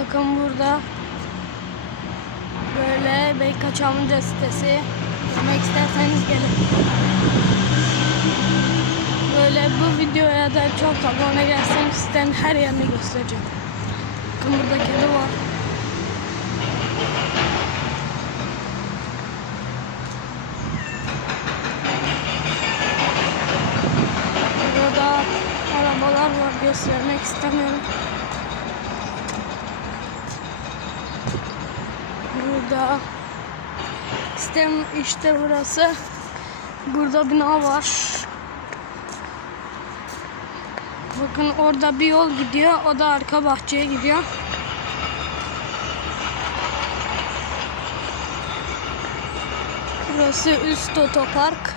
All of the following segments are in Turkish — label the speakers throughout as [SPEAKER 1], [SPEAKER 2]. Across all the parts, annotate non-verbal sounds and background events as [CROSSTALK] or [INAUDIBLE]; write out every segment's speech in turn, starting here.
[SPEAKER 1] Bakın burada böyle Beykaç amca sitesi. Gitmek isterseniz gelin. Böyle bu videoya da çok abone gelseniz sitenin her yerini göstereceğim. Bakın burada kedi var. Burada arabalar var göstermek istemiyorum. Burada sistem işte burası. Burada bina var. Bakın orada bir yol gidiyor. O da arka bahçeye gidiyor. Burası üst otopark.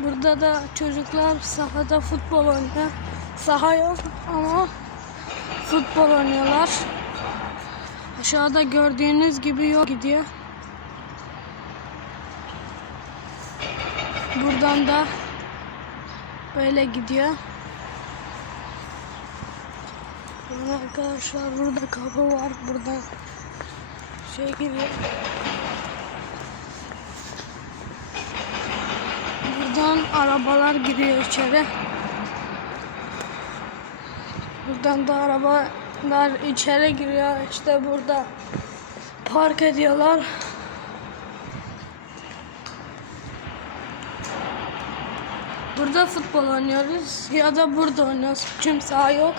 [SPEAKER 1] Burada da çocuklar sahada futbol oynuyor. Saha yok ama futbol oynuyorlar. Aşağıda gördüğünüz gibi yol gidiyor. Buradan da böyle gidiyor. Burada arkadaşlar burada kapı var. Burada şey giriyor. Buradan arabalar giriyor içeri. Buradan da arabalar içeri giriyor. İşte burada park ediyorlar. Burada futbol oynuyoruz ya da burada oynuyoruz. Çünkü saha yok.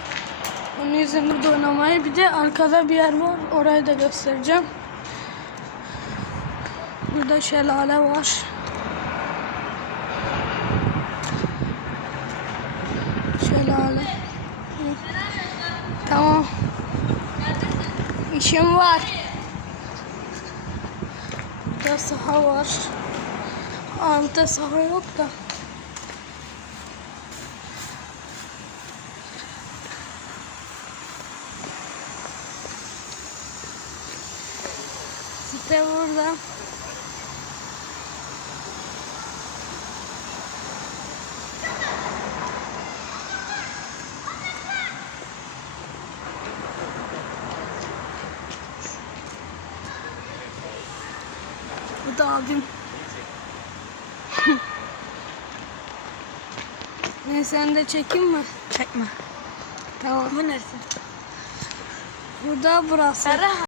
[SPEAKER 1] Onun yüzden burada oynamayı bir de arkada bir yer var. Orayı da göstereceğim. Burada şelale var. Şelale. Hı. Tamam. İşim var. Burada saha var. Altta saha yok da. İşte burada. Bu da abim. [LAUGHS] ne sen de çekeyim mi?
[SPEAKER 2] Çekme.
[SPEAKER 1] Tamam.
[SPEAKER 2] Bu neresi?
[SPEAKER 1] Burada burası.
[SPEAKER 2] Serra.